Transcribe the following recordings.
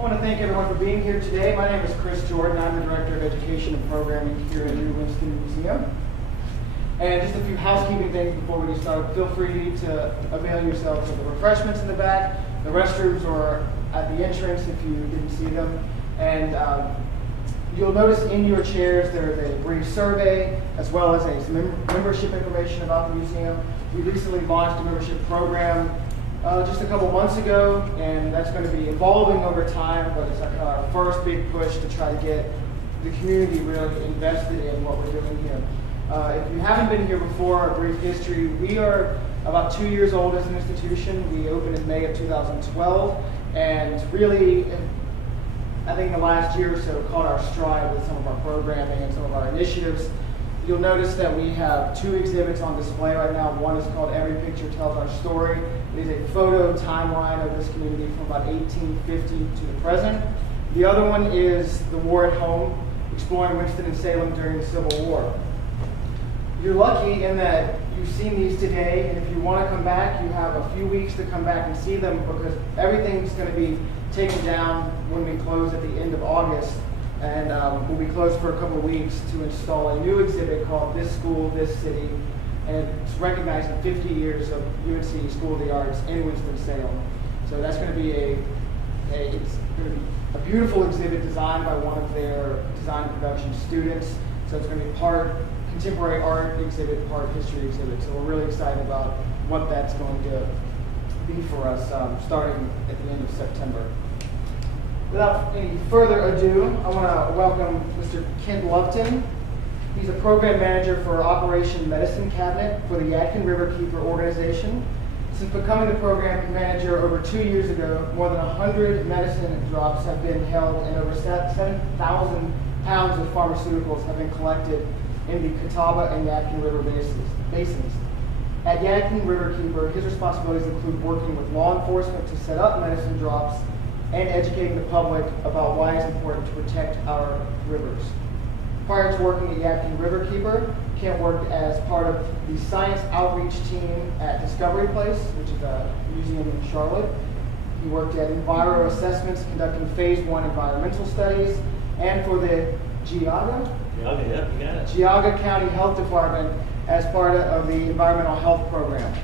I want to thank everyone for being here today. My name is Chris Jordan. I'm the Director of Education and Programming here at New Winston Museum. And just a few housekeeping things before we get started. Feel free to avail yourselves of the refreshments in the back. The restrooms are at the entrance if you didn't see them. And you'll notice in your chairs there's a brief survey as well as some membership information about the museum. We recently launched a membership program just a couple months ago, and that's going to be evolving over time, but it's like our first big push to try to get the community really invested in what we're doing here. If you haven't been here before, a brief history, we are about 2 years old as an institution. We opened in May of 2012, and really, I think in the last year or so, caught our stride with some of our programming and some of our initiatives. You'll notice that we have 2 exhibits on display right now. One is called Every Picture Tells Our Story. It is a photo timeline of this community from about 1850 to the present. The other one is The War at Home, exploring Winston-Salem during the Civil War. You're lucky in that you've seen these today, and if you want to come back, you have a few weeks to come back and see them because everything's going to be taken down when we close at the end of August. And we'll be closed for a couple of weeks to install a new exhibit called This School, This City. And it's recognizing 50 years of UNC School of the Arts in Winston-Salem. So that's going to be it's going to be a beautiful exhibit designed by one of their design and production students. So it's going to be part contemporary art exhibit, part history exhibit. So we're really excited about what that's going to be for us starting at the end of September. Without any further ado, I want to welcome Mr. Kent Loveton. He's a program manager for Operation Medicine Cabinet for the Yadkin Riverkeeper organization. Since becoming the program manager over 2 years ago, more than 100 medicine drops have been held and over 7,000 pounds of pharmaceuticals have been collected in the Catawba and Yadkin River basins. At Yadkin Riverkeeper, his responsibilities include working with law enforcement to set up medicine drops and educating the public about why it's important to protect our rivers. Prior to working at Yadkin Riverkeeper, Kent worked as part of the science outreach team at Discovery Place, which is a museum in Charlotte. He worked at Enviro Assessments, conducting phase 1 environmental studies, and for the Geauga County Health Department as part of the Environmental Health Program.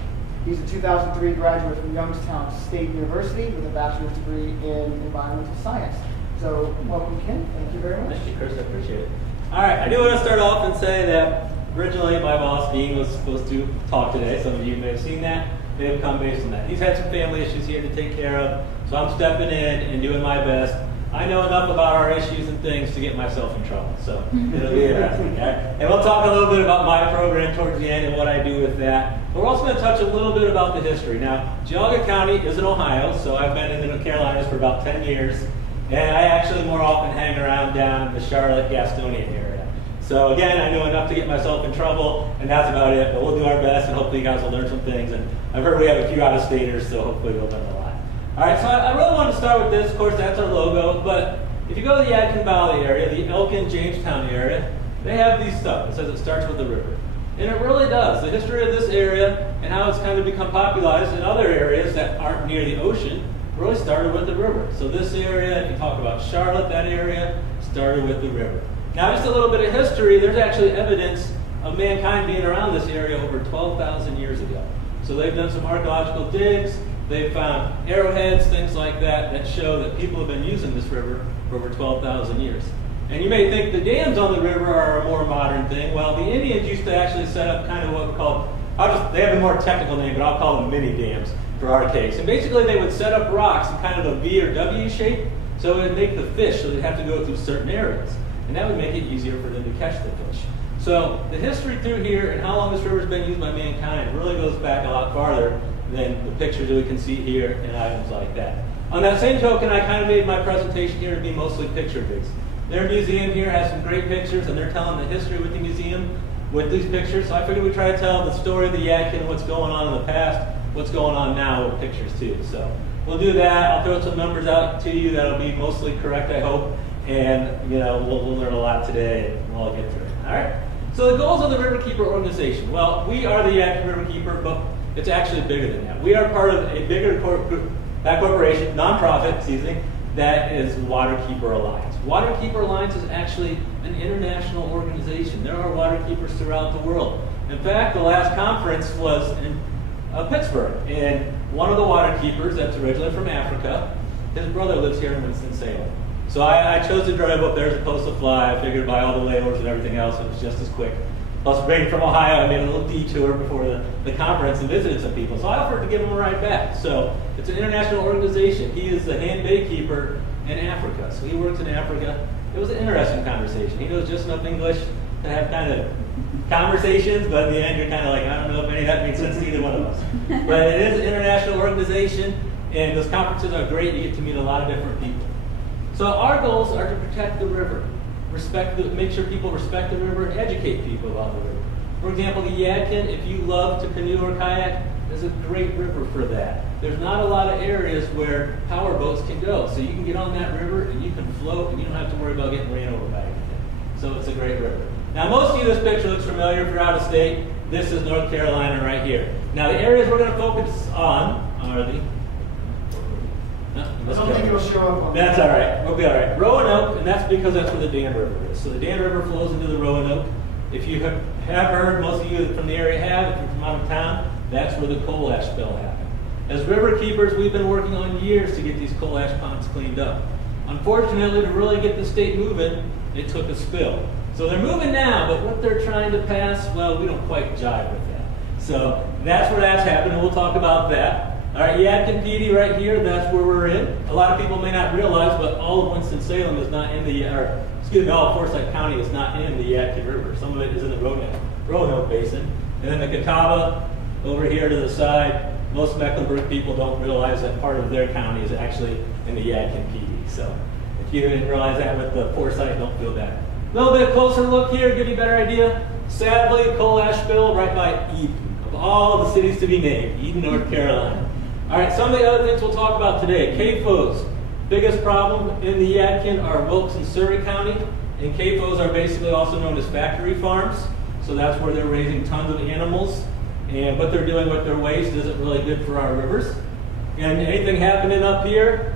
He's a 2003 graduate from Youngstown State University with a bachelor's degree in environmental science. So, welcome, Ken. Thank you very much. Thank you, Chris. I appreciate it. All right, I do want to start off and say that originally my boss, Dean, was supposed to talk today. Some of you may have seen that. They have come based on that. He's had some family issues here to take care of, so I'm stepping in and doing my best. I know enough about our issues and things to get myself in trouble, so it'll be interesting. And we'll talk a little bit about my program towards the end and what I do with that. But we're also going to touch a little bit about the history. Now, Geauga County is in Ohio, so I've been in the Carolinas for about 10 years, and I actually more often hang around down in the Charlotte, Gastonia area. So again, I know enough to get myself in trouble, and that's about it, but we'll do our best, and hopefully you guys will learn some things. And I've heard we have a few out-of-staters, so hopefully we'll learn a lot. All right, so I really want to start with this. Of course, that's our logo, but if you go to the Yadkin Valley area, the Elkin, Jamestown area, they have these stuff. It says it starts with the river. And it really does. The history of this area and how it's kind of become popularized in other areas that aren't near the ocean really started with the river. So this area, if you talk about Charlotte, that area started with the river. Now, just a little bit of history, there's actually evidence of mankind being around this area over 12,000 years ago. So they've done some archaeological digs. They've found arrowheads, things like that, that show that people have been using this river for over 12,000 years. And you may think the dams on the river are a more modern thing. Well, the Indians used to actually set up kind of what we call, they have a more technical name, but I'll call them mini dams for our case. And basically they would set up rocks in kind of a V or W shape, so it would make the fish, so they'd have to go through certain areas. And that would make it easier for them to catch the fish. So the history through here and how long this river's been used by mankind really goes back a lot farther than the pictures that we can see here and items like that. On that same token, I kind of made my presentation here to be mostly picture-based. Their museum here has some great pictures, and they're telling the history with the museum with these pictures. So I figured we'd try to tell the story of the Yadkin, what's going on in the past, what's going on now with pictures too. So we'll do that. I'll throw some numbers out to you that'll be mostly correct, I hope. And we'll learn a lot today, and we'll all get through it. All right. So the goals of the Riverkeeper organization. Well, we are the Yadkin Riverkeeper, but it's actually bigger than that. We are part of a bigger corporation, nonprofit, that is Waterkeeper Alliance. Waterkeeper Alliance is actually an international organization. There are waterkeepers throughout the world. In fact, the last conference was in Pittsburgh, and one of the waterkeepers that's originally from Africa, his brother lives here in Winston-Salem. So I chose to drive up there as opposed to fly. I figured by all the layovers and everything else, it was just as quick. Plus, being from Ohio, I made a little detour before the conference and visited some people. So I offered to give him a ride back. So it's an international organization. He is the hand baykeeper in Africa. So he works in Africa. It was an interesting conversation. He knows just enough English to have kind of conversations, but in the end, you're kind of like, I don't know if any of that makes sense to either one of us. But it is an international organization, and those conferences are great. You get to meet a lot of different people. So our goals are to protect the river. Make sure people respect the river and educate people about the river. For example, the Yadkin, if you love to canoe or kayak, is a great river for that. There's not a lot of areas where power boats can go, so you can get on that river and you can float and you don't have to worry about getting ran over by anything. So it's a great river. Now most of you, this picture looks familiar if you're out of state. This is North Carolina right here. Now the areas we're going to focus on are the... I don't think it'll show up on That's all right. We'll be all right. Roanoke, and that's because that's where the Dan River is. So the Dan River flows into the Roanoke. If you have heard, most of you from the area have, if you're from out of town, that's where the coal ash spill happened. As river keepers, we've been working on years to get these coal ash ponds cleaned up. Unfortunately, to really get the state moving, it took a spill. So they're moving now, but what they're trying to pass, well, we don't quite jive with that. So that's where that's happening. We'll talk about that. All right, Yadkin PD right here, that's where we're in. A lot of people may not realize, but all of Winston-Salem is not in all of Forsyth County is not in the Yadkin River. Some of it is in the Roanoke Basin. And then the Catawba over here to the side, most Mecklenburg people don't realize that part of their county is actually in the Yadkin PD. So if you didn't realize that with the Forsyth, don't feel bad. A little bit closer look here, give you a better idea. Sadly, coal ash spill right by Eden. Of all the cities to be named, Eden, North Carolina. All right, some of the other things we'll talk about today. CAFOs. Biggest problem in the Yadkin are Wilkes and Surrey County. And CAFOs are basically also known as factory farms. So that's where they're raising tons of animals. And what they're doing with their waste isn't really good for our rivers. And anything happening up here,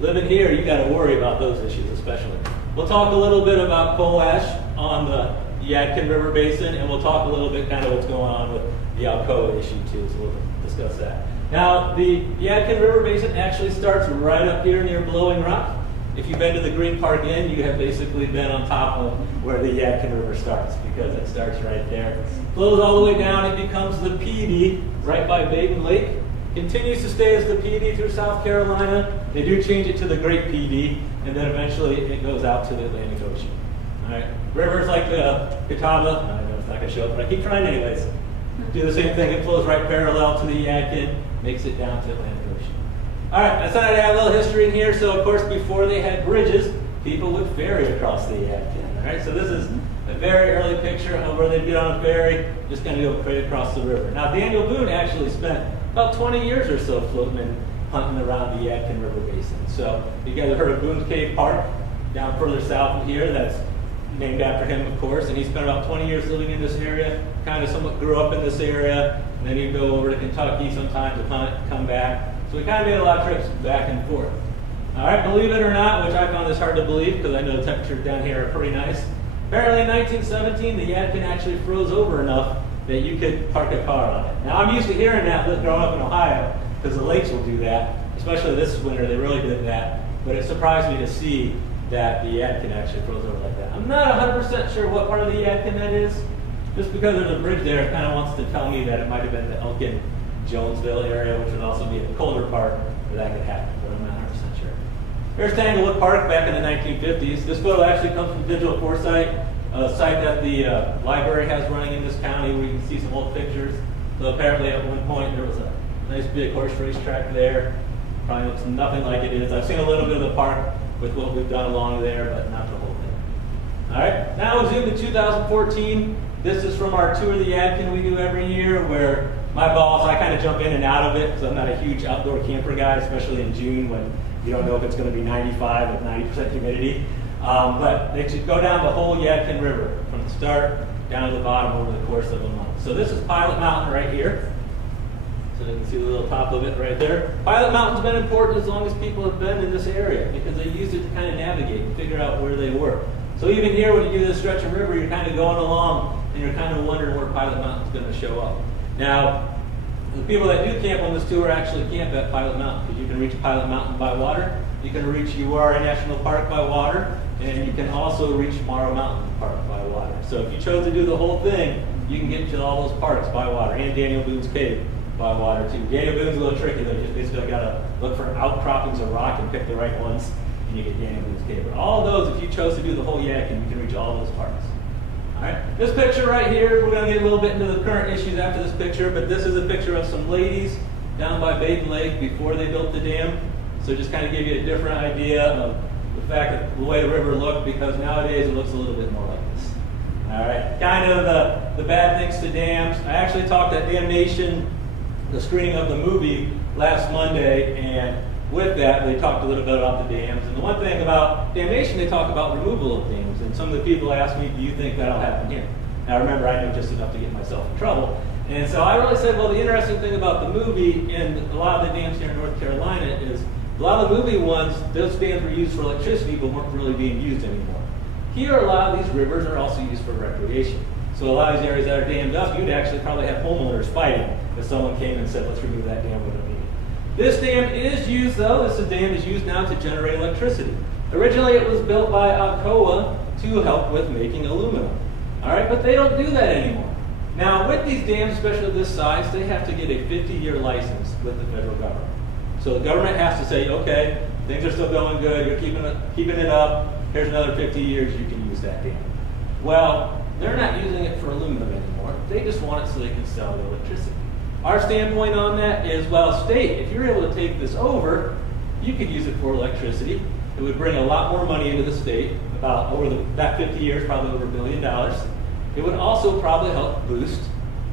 living here, you got to worry about those issues especially. We'll talk a little bit about coal ash on the Yadkin River Basin, and we'll talk a little bit kind of what's going on with the Alcoa issue too, so we'll discuss that. Now, the Yadkin River Basin actually starts right up here near Blowing Rock. If you've been to the Green Park Inn, you have basically been on top of where the Yadkin River starts, because it starts right there. Flows all the way down, it becomes the PD right by Baden Lake. Continues to stay as the PD through South Carolina. They do change it to the Great PD, and then eventually it goes out to the Atlantic Ocean. All right, rivers like the Catawba, I know it's not going to show up, but I keep trying anyways. Do the same thing, it flows right parallel to the Yadkin, makes it down to the Atlantic Ocean. All right, I decided to add a little history in here. So of course, before they had bridges, people would ferry across the Yadkin. All right, so this is a very early picture of where they'd get on a ferry, just going to go straight across the river. Now, Daniel Boone actually spent about 20 years or so floating and hunting around the Yadkin River Basin. So you guys have heard of Boone's Cave Park down further south of here. That's named after him, of course, and he spent about 20 years living in this area, kind of somewhat grew up in this area, and then he'd go over to Kentucky sometimes to hunt, come back. So we kind of made a lot of trips back and forth. All right, believe it or not, which I found this hard to believe because I know the temperatures down here are pretty nice. Apparently in 1917, the Yadkin actually froze over enough that you could park a car on it. Now I'm used to hearing that growing up in Ohio, because the lakes will do that, especially this winter, they really did that. But it surprised me to see that the Yadkin actually froze over like that. I'm not 100% sure what part of the Yadkin that is. Just because there's a bridge there, it kind of wants to tell me that it might have been the Elkin, Jonesville area, which would also be a colder part where that could happen, but I'm not 100% sure. Here's Tanglewood Park back in the 1950s. This photo actually comes from Digital Foresight, a site that the library has running in this county where you can see some old pictures. So apparently at one point there was a nice big horse racetrack there. Probably looks nothing like it is. I've seen a little bit of the park with what we've done along there, but not the whole thing. All right, now we'll zoom to 2014. This is from our tour of the Yadkin we do every year, where my boss, I kind of jump in and out of it because I'm not a huge outdoor camper guy, especially in June when you don't know if it's going to be 95 with 90% humidity. But they should go down the whole Yadkin River from the start down to the bottom over the course of a month. So this is Pilot Mountain right here. So you can see the little top of it right there. Pilot Mountain's been important as long as people have been in this area because they used it to kind of navigate and figure out where they were. So even here, when you do this stretch of river, you're kind of going along and you're kind of wondering where Pilot Mountain's going to show up. Now, the people that do camp on this tour actually camp at Pilot Mountain because you can reach Pilot Mountain by water, you can reach URA National Park by water, and you can also reach Morrow Mountain Park by water. So if you chose to do the whole thing, you can get to all those parks by water, and Daniel Boone's Cave by water too. Daniel Boone's a little tricky though. You just basically got to look for outcroppings of rock and pick the right ones, and you get Daniel Boone's Cave. But all of those, if you chose to do the whole Yadkin, you can reach all those parks. All right, this picture right here, we're going to get a little bit into the current issues after this picture, but this is a picture of some ladies down by Baden Lake before they built the dam. So just kind of give you a different idea of the fact that the way the river looked, because nowadays it looks a little bit more like this. All right, kind of the bad things to dams. I actually talked at Dam Nation, the screening of the movie last Monday, and with that they talked a little bit about the dams. And the one thing about Dam Nation, they talk about removal of dams. And some of the people asked me, do you think that'll happen here? Now remember, I know just enough to get myself in trouble. And so I really said, well, the interesting thing about the movie and a lot of the dams here in North Carolina is a lot of the movie ones, those dams were used for electricity but weren't really being used anymore. Here, a lot of these rivers are also used for recreation. So a lot of these areas that are dammed up, you'd actually probably have homeowners fighting if someone came and said, let's remove that dam, we don't need it. This dam is used though, this dam is used now to generate electricity. Originally it was built by Alcoa to help with making aluminum. All right, but they don't do that anymore. Now with these dams, especially of this size, they have to get a 50-year license with the federal government. So the government has to say, okay, things are still going good, you're keeping it up, here's another 50 years you can use that dam. Well, they're not using it for aluminum anymore. They just want it so they can sell the electricity. Our standpoint on that is, well, state, if you're able to take this over, you could use it for electricity. It would bring a lot more money into the state, about over that 50 years, probably over $1 billion. It would also probably help boost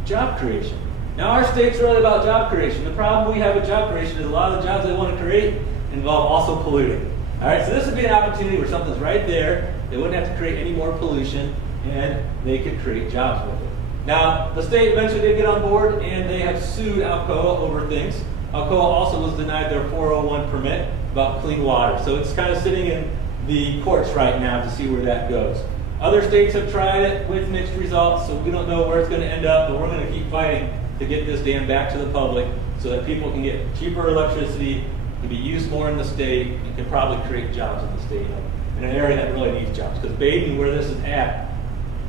job creation. Now our state's really about job creation. The problem we have with job creation is a lot of the jobs they want to create involve also polluting. All right, so this would be an opportunity where something's right there. They wouldn't have to create any more pollution, and they could create jobs with it. Now, the state eventually did get on board, and they have sued Alcoa over things. Alcoa also was denied their 401 permit about clean water. So it's kind of sitting in the courts right now to see where that goes. Other states have tried it with mixed results, so we don't know where it's going to end up, but we're going to keep fighting to get this dam back to the public so that people can get cheaper electricity, can be used more in the state, and can probably create jobs in the state in an area that really needs jobs. Because Baden, where this is at,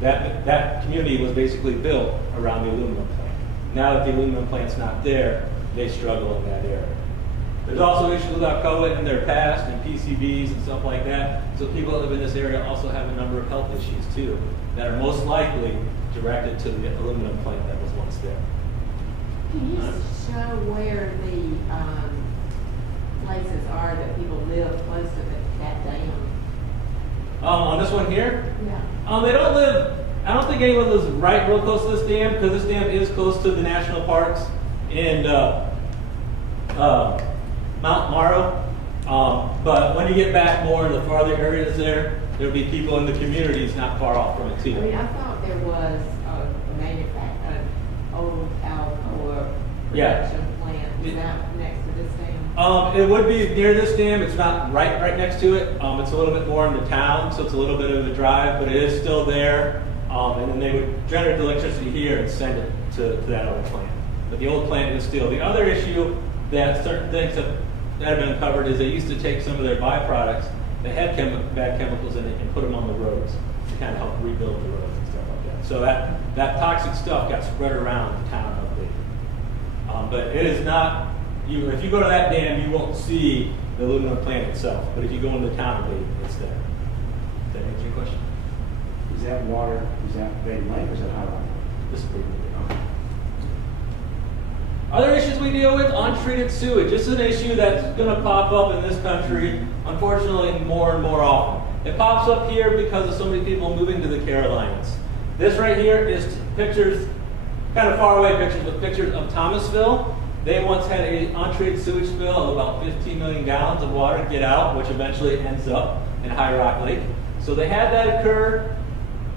that community was basically built around the aluminum plant. Now that the aluminum plant's not there, they struggle in that area. There's also issues with Alcoa in their past and PCBs and stuff like that. So people that live in this area also have a number of health issues too that are most likely directed to the aluminum plant that was once there. Can you show where the places are that people live close to that dam? On this one here? Yeah. They don't live, I don't think anyone lives right real close to this dam because this dam is close to the national parks and Mount Morrow. But when you get back more in the farther areas there'll be people in the communities not far off from it too. I mean, I thought there was a manufacturer, old Alcoa production plant. Is that next to this dam? It would be near this dam. It's not right next to it. It's a little bit more into town, so it's a little bit of a drive, but it is still there. And then they would generate the electricity here and send it to that old plant. But the old plant is still. The other issue that certain things that have been covered is they used to take some of their byproducts that had bad chemicals in it and put them on the roads to kind of help rebuild the roads and stuff like that. So that toxic stuff got spread around the town of Baden. But it is not, if you go to that dam, you won't see the aluminum plant itself. But if you go into the town of Baden, it's there. Does that answer your question? Is that water, is that Baden Lake or is that High Rock? This is Baden Lake. Other issues we deal with, untreated sewage. This is an issue that's going to pop up in this country, unfortunately, more and more often. It pops up here because of so many people moving to the Carolinas. This right here is pictures, kind of far away pictures, but pictures of Thomasville. They once had an untreated sewage spill of about 15 million gallons of water get out, which eventually ends up in High Rock Lake. So they had that occur.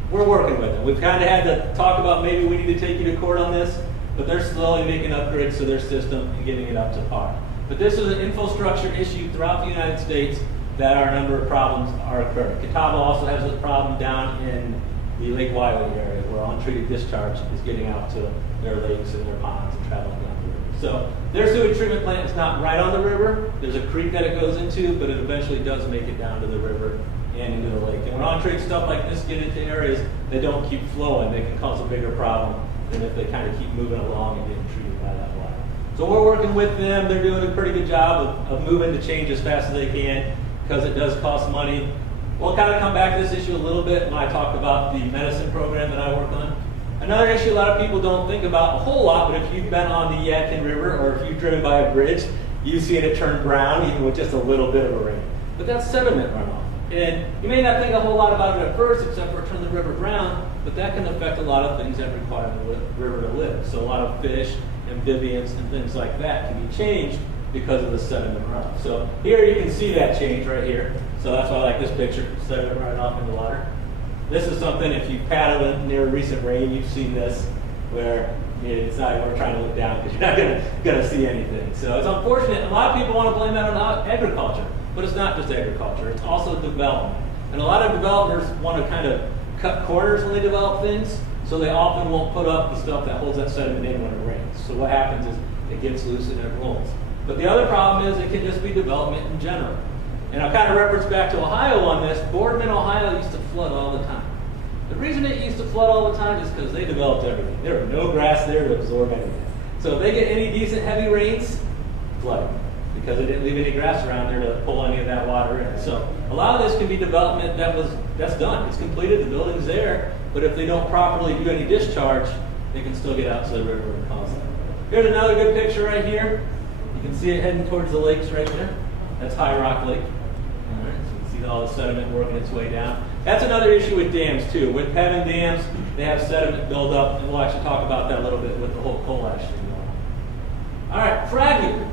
We're working with it. We've kind of had to talk about maybe we need to take you to court on this. but they're slowly making upgrades to their system and getting it up to par. But this is an infrastructure issue throughout the United States that our number of problems are occurring. Catawba also has a problem down in the Lake Wiley area where untreated discharge is getting out to their lakes and their ponds and traveling down the river. So their sewage treatment plant is not right on the river. There's a creek that it goes into, but it eventually does make it down to the river and into the lake. And when untreated stuff like this get into areas that don't keep flowing, they can cause a bigger problem than if they kind of keep moving along and getting treated by that water. So we're working with them. They're doing a pretty good job of moving to change as fast as they can because it does cost money. We'll kind of come back to this issue a little bit when I talk about the medicine program that I work on. Another issue a lot of people don't think about a whole lot, but if you've been on the Yadkin River or if you've driven by a bridge, you've seen it turn brown even with just a little bit of a rain. But that's sediment runoff. And you may not think a whole lot about it at first, except for it turning the river brown, but that can affect a lot of things that require the river to live. So a lot of fish, amphibians, and things like that can be changed because of the sediment runoff. So here you can see that change right here. So that's why I like this picture, sediment running off in the water. This is something, if you've paddled near recent rain, you've seen this, where it's not even worth trying to look down because you're not going to see anything. So it's unfortunate. A lot of people want to blame that on agriculture, but it's not just agriculture. It's also development. And a lot of developers want to kind of cut corners when they develop things, so they often won't put up the stuff that holds that sediment in when it rains. So what happens is it gets loose and it rolls. But the other problem is it can just be development in general. And I'll kind of reference back to Ohio on this. Boardman, Ohio used to flood all the time. The reason it used to flood all the time is because they developed everything. There was no grass there to absorb anything. So if they get any decent heavy rains, flooding, because they didn't leave any grass around there to pull any of that water in. So a lot of this can be development that's done. It's completed, the building's there, but if they don't properly do any discharge, they can still get out to the river and cause that. Here's another good picture right here. You can see it heading towards the lakes right there. That's High Rock Lake. All right, so you can see all the sediment working its way down. That's another issue with dams too. With having dams, they have sediment build up, and we'll actually talk about that a little bit with the whole coal ash thing going on. All right, fracking.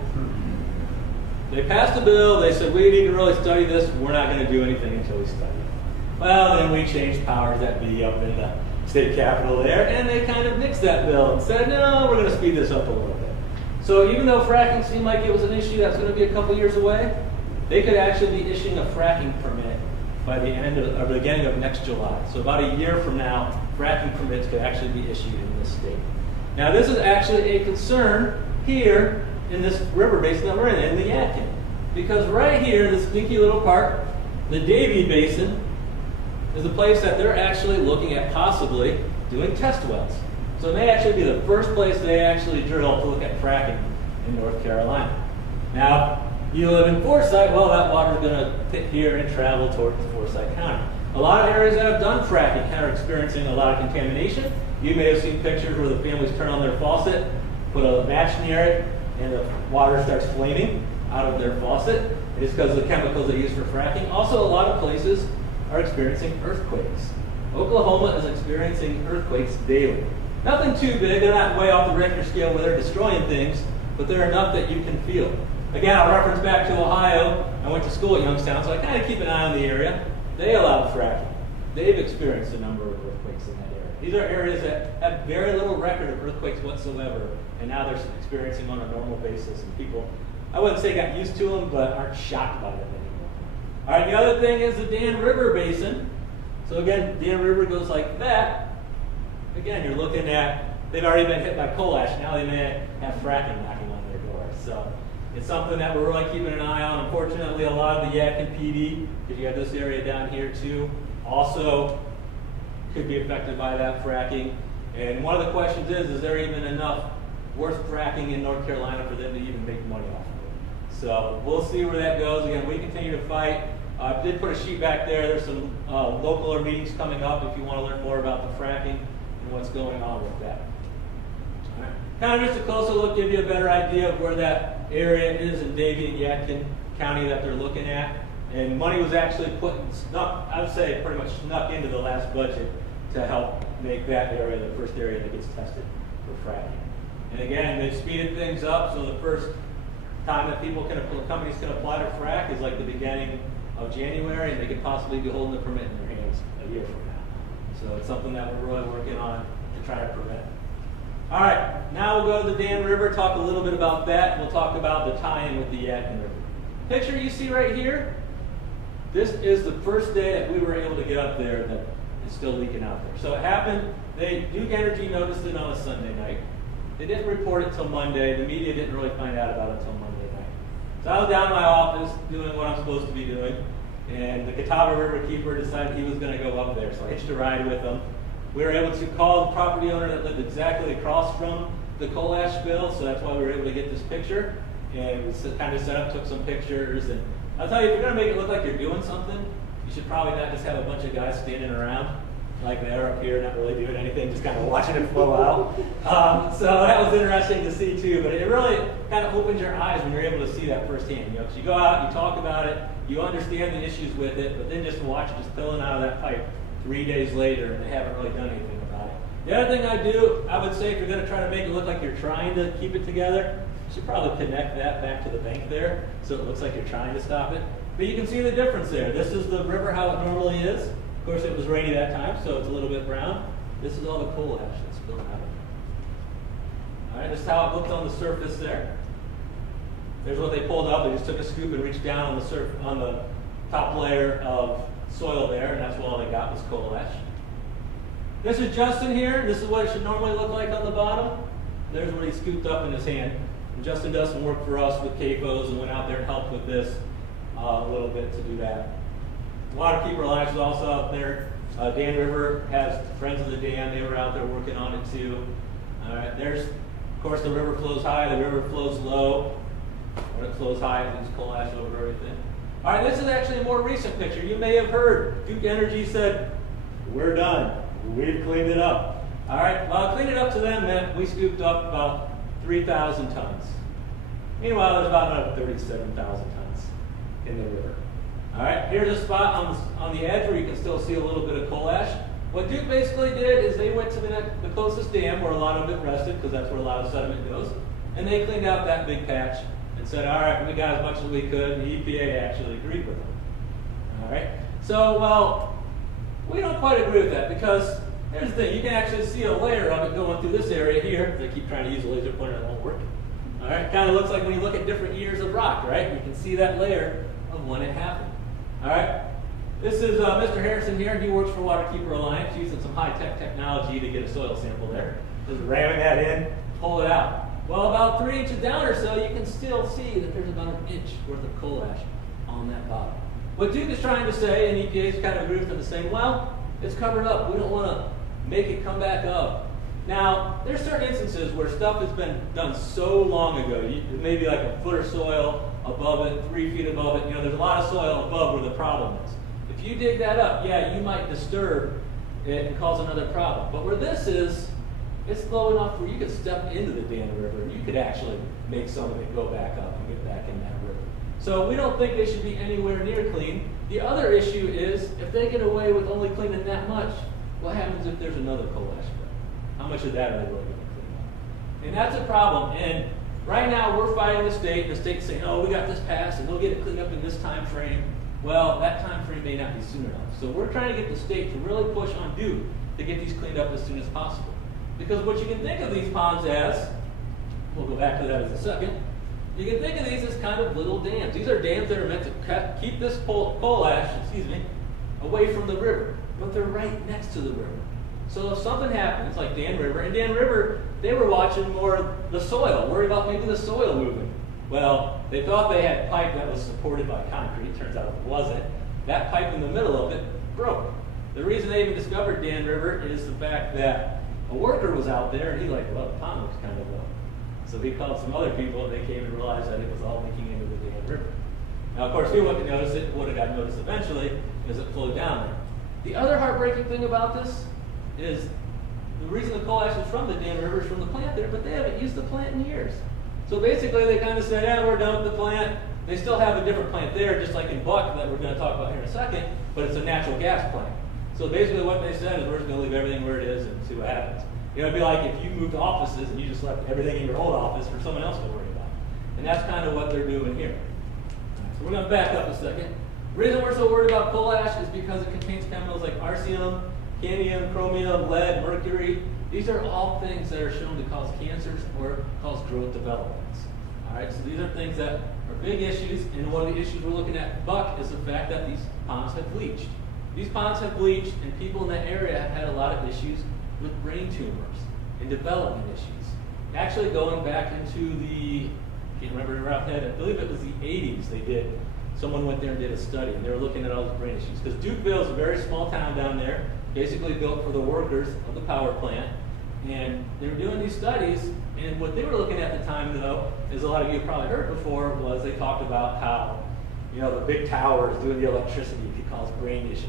They passed a bill. They said, we need to really study this. We're not going to do anything until we study it. Well, then we changed powers that be up in the state capitol there, and they kind of nixed that bill and said, no, we're going to speed this up a little bit. So even though fracking seemed like it was an issue that's going to be a couple years away, they could actually be issuing a fracking permit by the end of, or beginning of next July. So about a year from now, fracking permits could actually be issued in this state. Now this is actually a concern here in this river basin that we're in the Yadkin. Because right here, this sneaky little part, the Davie Basin, is a place that they're actually looking at possibly doing test wells. So it may actually be the first place they actually drill to look at fracking in North Carolina. Now, you live in Forsyth, well, that water is going to hit here and travel towards Forsyth County. A lot of areas that have done fracking are experiencing a lot of contamination. You may have seen pictures where the families turn on their faucet, put a match near it, and the water starts flaming out of their faucet. It is because of the chemicals they use for fracking. Also, a lot of places are experiencing earthquakes. Oklahoma is experiencing earthquakes daily. Nothing too big. They're not way off the Richter scale where they're destroying things, but they're enough that you can feel. Again, I'll reference back to Ohio. I went to school at Youngstown, so I kind of keep an eye on the area. They allowed fracking. They've experienced a number of earthquakes in that area. These are areas that have very little record of earthquakes whatsoever, and now they're experiencing them on a normal basis. And people, I wouldn't say got used to them, but aren't shocked by them anymore. All right, the other thing is the Dan River Basin. So again, Dan River goes like that. Again, you're looking at, they've already been hit by coal ash. Now they may have fracking knocking on their door. So it's something that we're really keeping an eye on. Unfortunately, a lot of the Yadkin PD, because you have this area down here too, also could be affected by that fracking. And one of the questions is there even enough worth fracking in North Carolina for them to even make money off of it? So we'll see where that goes. Again, we continue to fight. I did put a sheet back there. There's some local meetings coming up if you want to learn more about the fracking and what's going on with that. All right. Kind of just a closer look, give you a better idea of where that area is in Davie and Yadkin County that they're looking at. And money was actually I would say pretty much snuck into the last budget to help make that area the first area that gets tested for fracking. And again, they've speeded things up, so the first time that companies can apply to frack is like the beginning of January, and they could possibly be holding the permit in their hands a year from now. So it's something that we're really working on to try to prevent. All right, now we'll go to the Dan River, talk a little bit about that. We'll talk about the tie-in with the Yadkin River. Picture you see right here, this is the first day that we were able to get up there that it's still leaking out there. So it happened, Duke Energy noticed it on a Sunday night. They didn't report it till Monday. The media didn't really find out about it till Monday night. So I was down in my office doing what I'm supposed to be doing, and the Yadkin Riverkeeper decided he was going to go up there. So I hitched a ride with him. We were able to call the property owner that lived exactly across from the coal ash spill, so that's why we were able to get this picture. And we kind of set up, took some pictures, and I'll tell you, if you're going to make it look like you're doing something, you should probably not just have a bunch of guys standing around like they're up here, not really doing anything, just kind of watching it flow out. So that was interesting to see too, but it really kind of opens your eyes when you're able to see that firsthand. Because you go out, you talk about it, you understand the issues with it, but then just watch it just spilling out of that pipe 3 days later, and they haven't really done anything about it. The other thing I would say, if you're going to try to make it look like you're trying to keep it together, you should probably connect that back to the bank there, so it looks like you're trying to stop it. But you can see the difference there. This is the river how it normally is. Of course, it was rainy that time, so it's a little bit brown. This is all the coal ash that's spilling out of it. All right, this is how it looked on the surface there. There's what they pulled up. They just took a scoop and reached down on the top layer of soil there, and that's all they got was coal ash. This is Justin here. This is what it should normally look like on the bottom. There's what he scooped up in his hand. And Justin does some work for us with CAFOs and went out there and helped with this a little bit to do that. Waterkeeper Alliance is also out there. Dan River has Friends of the Dam. They were out there working on it too. All right, there's, of course, the river flows high, the river flows low. When it flows high, it leaves coal ash over everything. All right, this is actually a more recent picture. You may have heard Duke Energy said, "We're done. We've cleaned it up." All right, well, cleaning it up to them meant we scooped up about 3,000 tons. Meanwhile, there's about another 37,000 tons in the river. All right, here's a spot on the edge where you can still see a little bit of coal ash. What Duke basically did is they went to the closest dam where a lot of it rested, because that's where a lot of sediment goes, and they cleaned out that big patch and said, all right, we got as much as we could, and the EPA actually agreed with them. All right, so, well, we don't quite agree with that, because here's the thing, you can actually see a layer of it going through this area here. They keep trying to use a laser pointer, that won't work. All right, kind of looks like when you look at different years of rock, right? You can see that layer of when it happened. All right, this is Mr. Harrison here. He works for Waterkeeper Alliance, using some high-tech technology to get a soil sample there. Just ramming that in, pull it out. Well, about 3 inches down or so, you can still see that there's about an inch worth of coal ash on that bottom. What Duke is trying to say, and EPA is kind of agreeing with the same, well, it's covered up. We don't want to make it come back up. Now, there's certain instances where stuff has been done so long ago, maybe like a foot of soil above it, 3 feet above it. You know, there's a lot of soil above where the problem is. If you dig that up, yeah, you might disturb it and cause another problem. But where this is, it's low enough where you could step into the Dan River and you could actually make some of it go back up and get back in that river. So we don't think they should be anywhere near clean. The other issue is, if they get away with only cleaning that much, what happens if there's another coal ash spill? How much of that are they really going to clean up? And that's a problem. And right now we're fighting the state. The state's saying, oh, we got this passed and they'll get it cleaned up in this time frame. Well, that time frame may not be soon enough. So we're trying to get the state to really push on Duke to get these cleaned up as soon as possible. Because what you can think of these ponds as, we'll go back to that in a second, you can think of these as kind of little dams. These are dams that are meant to keep this coal ash, away from the river. But they're right next to the river. So if something happens, like Dan River, and Dan River, they were watching more the soil, worried about maybe the soil moving. Well, they thought they had pipe that was supported by concrete. Turns out it wasn't. That pipe in the middle of it broke. The reason they even discovered Dan River is the fact that a worker was out there, and he like, well, the pond looks kind of low. So he called some other people, and they came and realized that it was all leaking into the Dan River. Now, of course, he wouldn't have noticed it. Would have got noticed eventually as it flowed down there. The other heartbreaking thing about this is the reason the coal ash is from the Dan River is from the plant there, but they haven't used the plant in years. So basically, they kind of said, yeah, we're done with the plant. They still have a different plant there, just like in Buck, that we're going to talk about here in a second, but it's a natural gas plant. So basically what they said is we're just going to leave everything where it is and see what happens. You know, it'd be like if you moved offices and you just left everything in your old office for someone else to worry about. And that's kind of what they're doing here. So we're going to back up a second. The reason we're so worried about coal ash is because it contains chemicals like arsenum, cadmium, chromium, lead, mercury. These are all things that are shown to cause cancers or cause growth developments. All right, so these are things that are big issues, and one of the issues we're looking at Buck is the fact that these ponds have bleached. These ponds have bleached, and people in that area have had a lot of issues with brain tumors and development issues. Actually, going back into the, I can't remember right off the head, I believe it was the 80s, someone went there and did a study, and they were looking at all those brain issues. Because Dukeville is a very small town down there, basically built for the workers of the power plant, and they were doing these studies, and what they were looking at the time, though, as a lot of you have probably heard before, was they talked about how, the big towers doing the electricity could cause brain issues.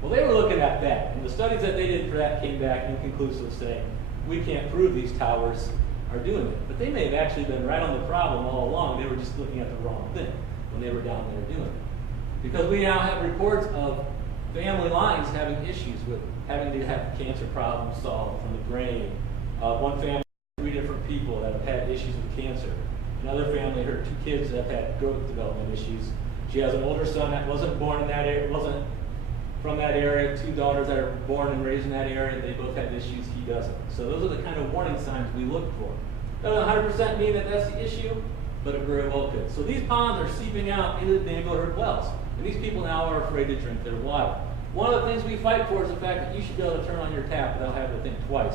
Well, they were looking at that, and the studies that they did for that came back inconclusive, saying, we can't prove these towers are doing it. But they may have actually been right on the problem all along. They were just looking at the wrong thing when they were down there doing it. Because we now have reports of family lines having issues with having to have cancer problems solved from the brain. One family, 3 different people that have had issues with cancer. Another family, her 2 kids that have had growth development issues. She has an older son that wasn't born in that area, wasn't from that area, 2 daughters that are born and raised in that area. They both have issues, he doesn't. So those are the kind of warning signs we look for. Doesn't 100% mean that that's the issue, but it very well could. So these ponds are seeping out into the neighborhood wells, and these people now are afraid to drink their water. One of the things we fight for is the fact that you should be able to turn on your tap without having to think twice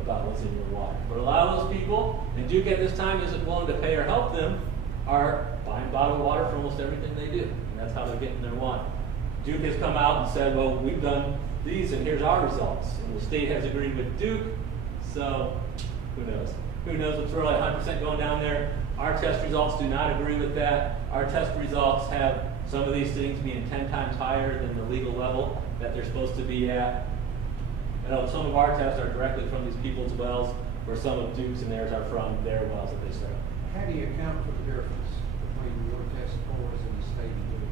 about what's in your water. But a lot of those people, and Duke at this time isn't willing to pay or help them, are buying bottled water for almost everything they do, and that's how they're getting their water. Duke has come out and said, well, we've done these, and here's our results. And the state has agreed with Duke, so who knows? Who knows what's really 100% going down there? Our test results do not agree with that. Our test results have some of these things being 10 times higher than the legal level that they're supposed to be at. Some of our tests are directly from these people's wells, where some of Duke's and theirs are from their wells that they started. How do you account for the difference between your test scores and the state of Duke?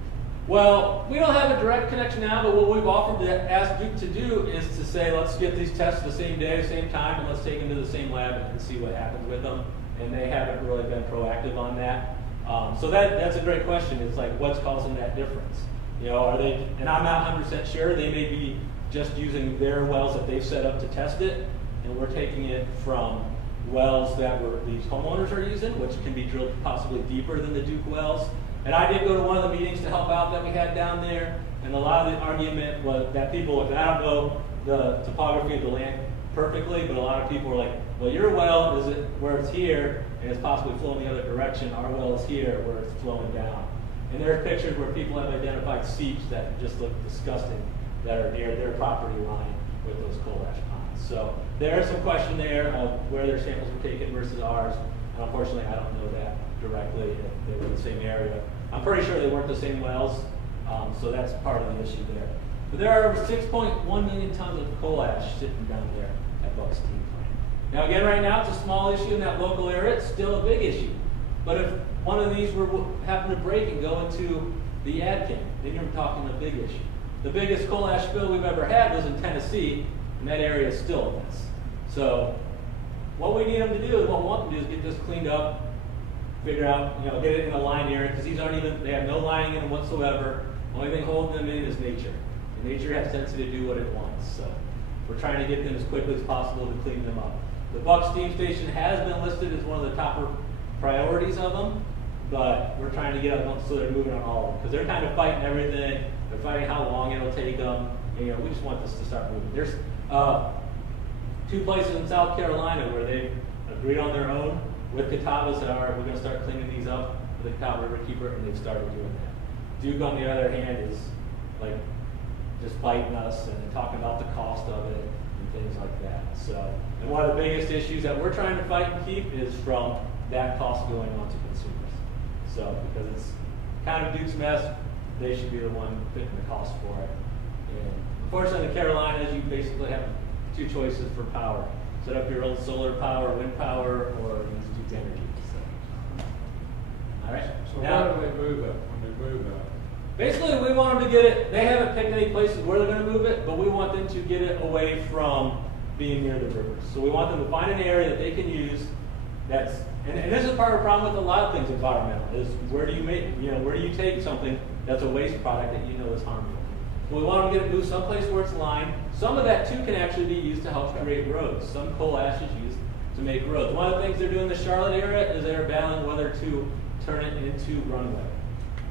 Well, we don't have a direct connection now, but what we've offered to ask Duke to do is to say, let's get these tests the same day, same time, and let's take them to the same lab and see what happens with them. And they haven't really been proactive on that. So that's a great question. It's like, what's causing that difference? Are they, and I'm not 100% sure, they may be just using their wells that they've set up to test it, and we're taking it from wells that these homeowners are using, which can be drilled possibly deeper than the Duke wells. And I did go to one of the meetings to help out that we had down there, and a lot of the argument was that people, and I don't know the topography of the land perfectly, but a lot of people were like, well, your well is where it's here, and it's possibly flowing the other direction. Our well is here, where it's flowing down. And there are pictures where people have identified seeps that just look disgusting that are near their property line with those coal ash ponds. So there is some question there of where their samples were taken versus ours. And unfortunately, I don't know that directly if they were in the same area. I'm pretty sure they weren't the same wells, so that's part of the issue there. But there are over 6.1 million tons of coal ash sitting down there at Buck Steam Plant. Now again, right now it's a small issue in that local area. It's still a big issue. But if one of these were happen to break and go into the Yadkin, then you're talking a big issue. The biggest coal ash spill we've ever had was in Tennessee, and that area is still a mess. So what we need them to do, is what we want them to do, is get this cleaned up, figure out, get it in a lined area, because these aren't even, they have no lining in them whatsoever. Only thing holding them in is nature. And nature has a tendency to do what it wants. So we're trying to get them as quickly as possible to clean them up. The Buck Steam Station has been listed as one of the top priorities of them, but we're trying to get them so they're moving on all of them, because they're kind of fighting everything. They're fighting how long it'll take them. And, we just want this to start moving. There's 2 places in South Carolina where they've agreed on their own with Catawbas that we're going to start cleaning these up with the Yadkin Riverkeeper, and they've started doing that. Duke, on the other hand, is like just fighting us and talking about the cost of it and things like that. So, and one of the biggest issues that we're trying to fight and keep is from that cost going on to consumers. So, because it's kind of Duke's mess, they should be the one fitting the cost for it. And unfortunately, in the Carolinas, you basically have 2 choices for power: set up your own solar power, wind power, or use Duke Energy. So, all right. So now, where do they move it when they move it? Basically, we want them to get it. They haven't picked any places where they're going to move it, but we want them to get it away from being near the rivers. So we want them to find an area that they can use. That's and this is part of the problem with a lot of things environmental, is where do you make, where do you take something that's a waste product that you know is harmful? But we want to get it moved someplace where it's lined. Some of that too can actually be used to help create roads. Some coal ash is used to make roads. One of the things they're doing in the Charlotte area is they're battling whether to turn it into runway.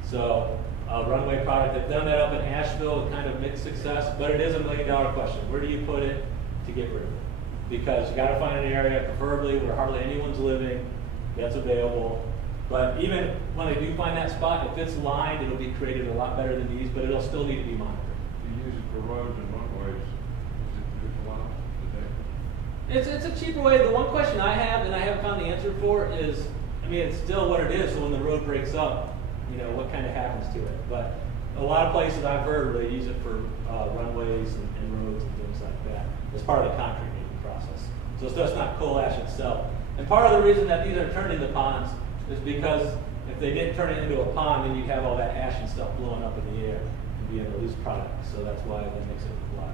So runway product, they've done that up in Asheville with kind of mixed success, but it is $1 million question. Where do you put it to get rid of it? Because you got to find an area, preferably where hardly anyone's living, that's available. But even when they do find that spot, if it's lined, it'll be created a lot better than these, but it'll still need to be monitored. You use it for roads and runways. Is it allowed today? It's a cheaper way. The one question I have, and I haven't found the answer for, is, I mean, it's still what it is. So when the road breaks up, you know, what kind of happens to it? But a lot of places I've heard they use it for runways and roads and things like that as part of the concrete making process. So it's just not coal ash itself. And part of the reason that these are turned into ponds is because if they didn't turn it into a pond, then you'd have all that ash and stuff blowing up in the air and being a loose product. So that's why that makes it water.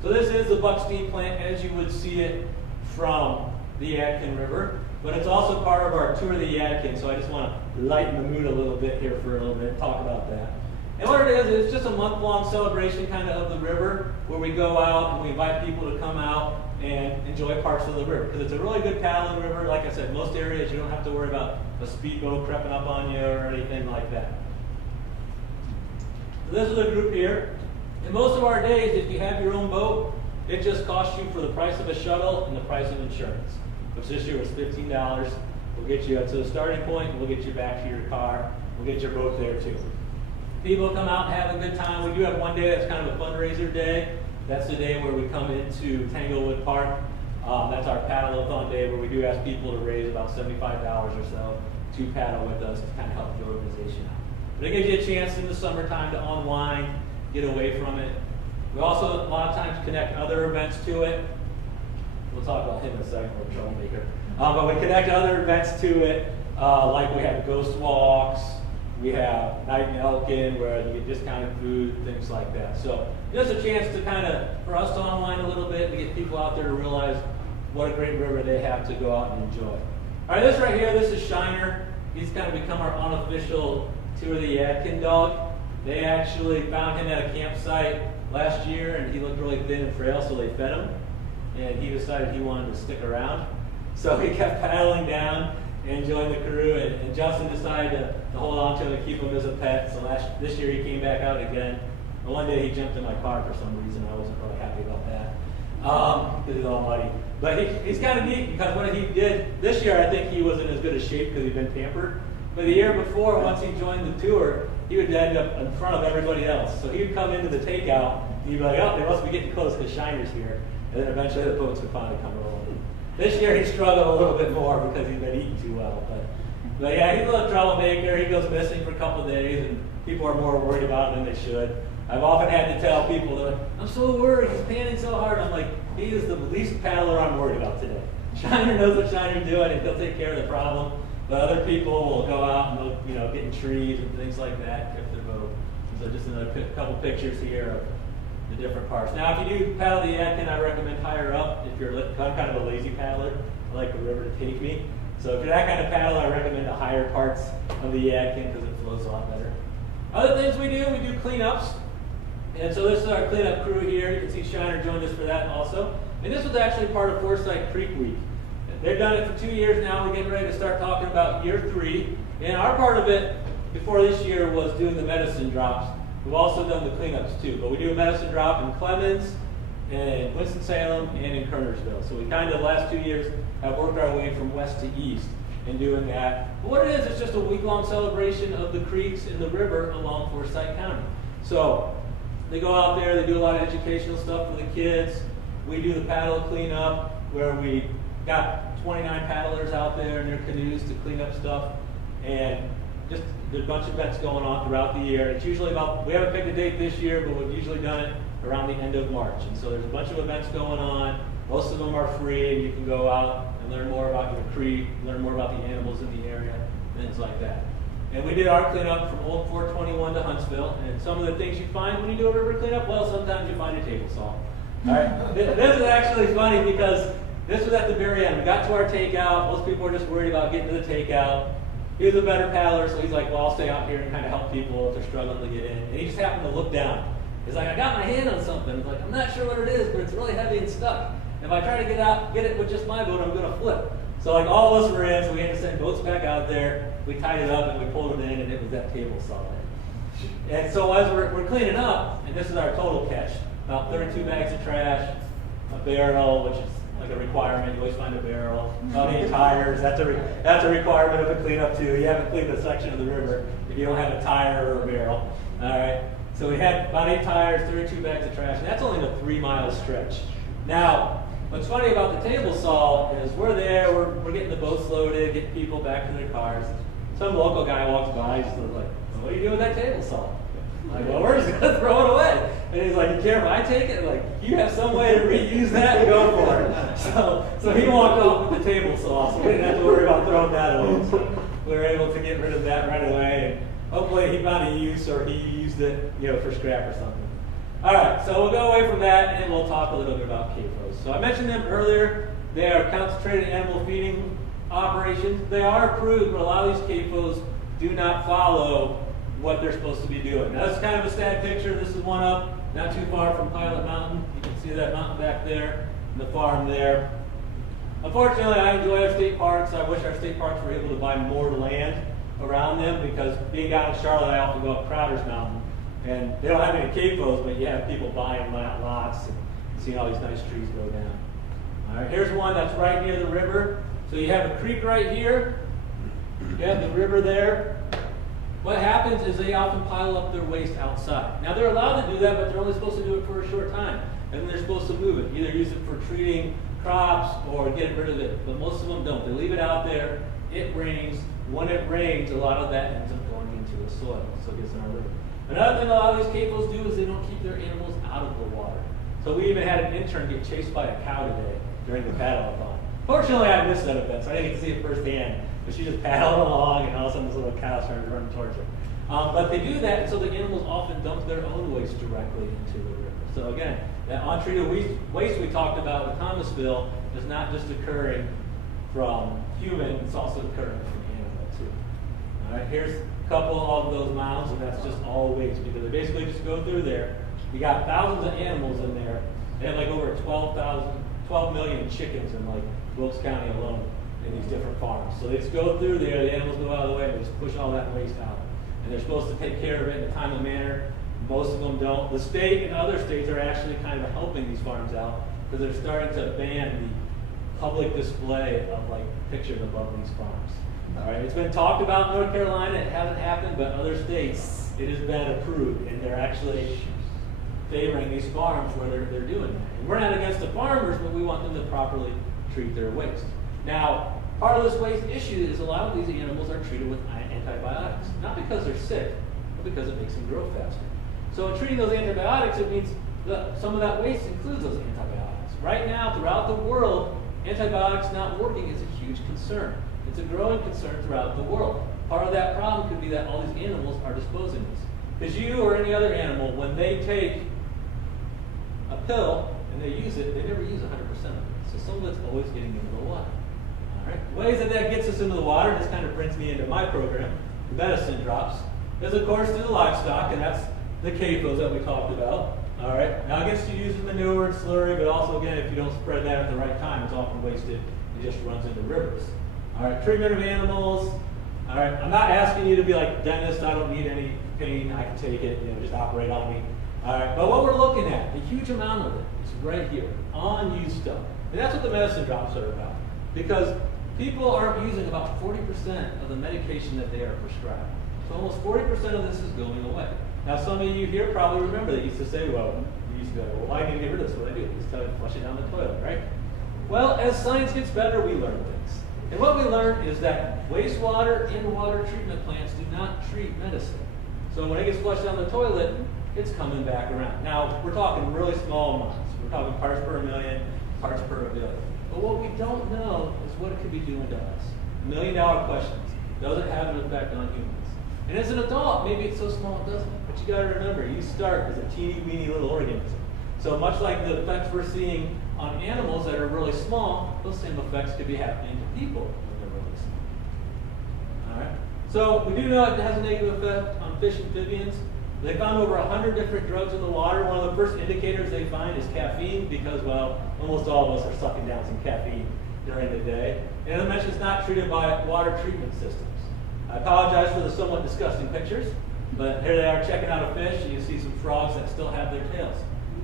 So this is the Buck steam plant as you would see it from the Yadkin River, but it's also part of our tour of the Yadkin. So I just want to lighten the mood a little bit here for a little bit, talk about that. And what it is, it's just a month-long celebration kind of the river where we go out and we invite people to come out and enjoy parts of the river. Because it's a really good paddling river. Like I said, most areas you don't have to worry about a speedboat creeping up on you or anything like that. So this is the group here. And most of our days, if you have your own boat, it just costs you for the price of a shuttle and the price of insurance, which this year was $15. We'll get you to the starting point, and we'll get you back to your car. We'll get your boat there too. People come out and have a good time. We do have one day that's kind of a fundraiser day. That's the day where we come into Tanglewood Park. That's our paddle-a-thon day where we do ask people to raise about $75 or so to paddle with us to kind of help the organization out. But it gives you a chance in the summertime to unwind, get away from it. We also, a lot of times, connect other events to it. We'll talk about him in a second, we're a troublemaker. But we connect other events to it, like we have ghost walks, we have Night in Yadkin where you get discounted food, things like that. So just a chance to kind of, for us to unwind a little bit and get people out there to realize what a great river they have to go out and enjoy. All right, this right here, this is Shiner. He's kind of become our unofficial Tour of the Yadkin dog. They actually found him at a campsite last year and he looked really thin and frail, so they fed him. And he decided he wanted to stick around. So he kept paddling down and joined the crew, and Justin decided to hold on to him and keep him as a pet. So this year he came back out again. And one day he jumped in my car for some reason. I wasn't really happy about that because he's all muddy. But he's kind of neat because what he did this year, I think he wasn't as good a shape because he'd been pampered. But the year before, once he joined the tour, he would end up in front of everybody else. So he would come into the takeout, and he'd be like, oh, they must be getting close because Shiner's here. And then eventually the boats would finally come rolling. This year he struggled a little bit more because he's been eating too well. But yeah, he's a little troublemaker. He goes missing for a couple of days, and people are more worried about him than they should. I've often had to tell people, they're like, I'm so worried, he's panning so hard. I'm like, he is the least paddler I'm worried about today. Shiner knows what Shiner's doing, and he'll take care of the problem. But other people will go out and they'll, get in trees and things like that, if their boat. So just another couple pictures here of the different parts. Now, if you do paddle the Yadkin, I recommend higher up. If you're kind of a lazy paddler, I like the river to take me. So if you're that kind of paddler, I recommend the higher parts of the Yadkin because it flows a lot better. Other things we do cleanups. And so this is our cleanup crew here. You can see Shiner joined us for that also. And this was actually part of Forsyth Creek Week. They've done it for 2 years now. We're getting ready to start talking about year 3. And our part of it before this year was doing the medicine drops. We've also done the cleanups too. But we do a medicine drop in Clemens, in Winston-Salem, and in Kernersville. So we kind of the last 2 years have worked our way from west to east in doing that. But what it is, it's just a week-long celebration of the creeks and the river along Forsyth County. So they go out there, they do a lot of educational stuff for the kids. We do the paddle cleanup where we got 29 paddlers out there in their canoes to clean up stuff. And just there's a bunch of events going on throughout the year. It's usually we haven't picked a date this year, but we've usually done it around the end of March. And so there's a bunch of events going on. Most of them are free, and you can go out and learn more about your creek, learn more about the animals in the area, things like that. And we did our cleanup from Old 421 to Huntsville. And some of the things you find when you do a river cleanup, well, sometimes you find a table saw. All right. This is actually funny because this was at the very end. We got to our takeout. Most people were just worried about getting to the takeout. He was a better paddler, so he's like, well, I'll stay out here and kind of help people if they're struggling to get in. And he just happened to look down He's like, I got my hand on something. It's like, I'm not sure what it is, but it's really heavy and stuck. If I try to get it with just my boat, I'm going to flip. So like all of us were in, so we had to send boats back out there. We tied it up and we pulled it in, and it was that table saw. And so as we're cleaning up, and this is our total catch, about 32 bags of trash, a barrel, which is like a requirement. You always find a barrel. About 8 tires. That's a requirement of a cleanup too. You haven't cleaned a section of the river if you don't have a tire or a barrel. All right. So we had about 8 tires, 32 bags of trash, and that's only a 3-mile stretch. Now, what's funny about the table saw is we're there, we're getting the boats loaded, getting people back to their cars. Some local guy walks by, he's like, what are you doing with that table saw? I'm like, well, we're just going to throw it away. And he's like, you care if I take it? Like, you have some way to reuse that? Go for it. So he walked off with the table saw, so we didn't have to worry about throwing that away. So we were able to get rid of that right away. And hopefully he found a use, or he used it, for scrap or something. All right, so we'll go away from that, and we'll talk a little bit about CAFOs. So I mentioned them earlier. They are concentrated animal feeding operations. They are approved, but a lot of these CAFOs do not follow what they're supposed to be doing. Now, this is kind of a sad picture. This is one up not too far from Pilot Mountain. You can see that mountain back there and the farm there. Unfortunately, I enjoy our state parks. I wish our state parks were able to buy more land around them, because being down in Charlotte, I often go up Crowder's Mountain, and they don't have any CAFOs, but you have people buying lots and seeing all these nice trees go down. All right, here's one that's right near the river. So you have a creek right here. You have the river there. What happens is they often pile up their waste outside. Now, they're allowed to do that, but they're only supposed to do it for a short time. And then they're supposed to move it, either use it for treating crops or get rid of it. But most of them don't. They leave it out there. It rains. When it rains, a lot of that ends up going into the soil, so it gets in our river. Another thing a lot of these CAFOs do is they don't keep their animals out of the water. So we even had an intern get chased by a cow today during the paddle-a-thon. Fortunately, I missed that event, so I didn't get to see it firsthand. But she just paddled along, and all of a sudden this little cow started running towards her. But they do that, and so the animals often dump their own waste directly into the river. So again, that untreated waste we talked about with Thomasville is not just occurring from human, it's also occurring from animal too. All right, here's a couple of those mounds, and that's just all waste, because they basically just go through there. You got thousands of animals in there. They have like over 12 million chickens in like Wilkes County alone in these different farms. So they just go through there, the animals move out of the way, and they just push all that waste out. And they're supposed to take care of it in a timely manner. Most of them don't. The state and other states are actually kind of helping these farms out, because they're starting to ban the public display of like pictures above these farms. All right, it's been talked about in North Carolina. It hasn't happened, but other states, it has been approved, and they're actually favoring these farms where they're doing that. And we're not against the farmers, but we want them to properly treat their waste. Now, part of this waste issue is a lot of these animals are treated with antibiotics, not because they're sick, but because it makes them grow faster. So in treating those antibiotics, it means that some of that waste includes those antibiotics. Right now, throughout the world, antibiotics not working is a huge concern. It's a growing concern throughout the world. Part of that problem could be that all these animals are disposing this. Because you or any other animal, when they take a pill and they use it, they never use 100% of it. So some of it's always getting into the water. All right. Ways that gets us into the water, this kind of brings me into my program, the medicine drops, is of course through the livestock, and that's the CAFOs that we talked about. All right. Now it gets to use in manure and slurry, but also again, if you don't spread that at the right time, it's often wasted. It just runs into rivers. All right. Treatment of animals. All right. I'm not asking you to be like, dentist, I don't need any pain, I can take it, just operate on me. All right. But what we're looking at, a huge amount of it is right here, unused stuff. And that's what the medicine drops are about. Because people are using about 40% of the medication that they are prescribed. So almost 40% of this is going away. Now some of you here probably remember they used to say, well, you used to go, well, why do you get rid of this? What do I do? Just tell you to flush it down the toilet, right? Well, as science gets better, we learn things. And what we learned is that wastewater and water treatment plants do not treat medicine. So when it gets flushed down the toilet, it's coming back around. Now, we're talking really small amounts. We're talking parts per million, parts per billion. But what we don't know is what it could be doing to us. $1 million questions. Does it have an effect on humans? And as an adult, maybe it's so small it doesn't. But you got to remember, you start as a teeny weeny little organism. So much like the effects we're seeing on animals that are really small, those same effects could be happening to people when they're really small. All right. So we do know it has a negative effect on fish and amphibians. They found over 100 different drugs in the water. One of the first indicators they find is caffeine because, well, almost all of us are sucking down some caffeine during the day. And it mentions not treated by water treatment systems. I apologize for the somewhat disgusting pictures, but here they are checking out a fish, and you see some frogs that still have their tails.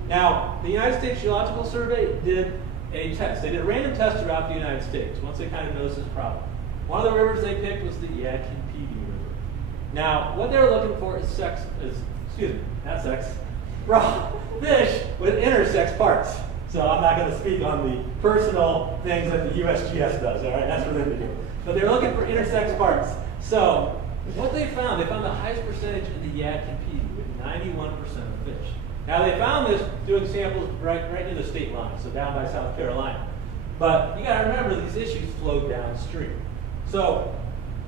Now, the United States Geological Survey did a test. They did a random test throughout the United States once they kind of noticed this problem. One of the rivers they picked was the Yadkin River. Now, what they were looking for is raw fish with intersex parts. So I'm not going to speak on the personal things that the USGS does, all right? That's for them to do. But they're looking for intersex parts. So what they found the highest percentage in the Yadkin with 91% of fish. Now they found this doing samples right near the state line, so down by South Carolina. But you got to remember these issues flow downstream. So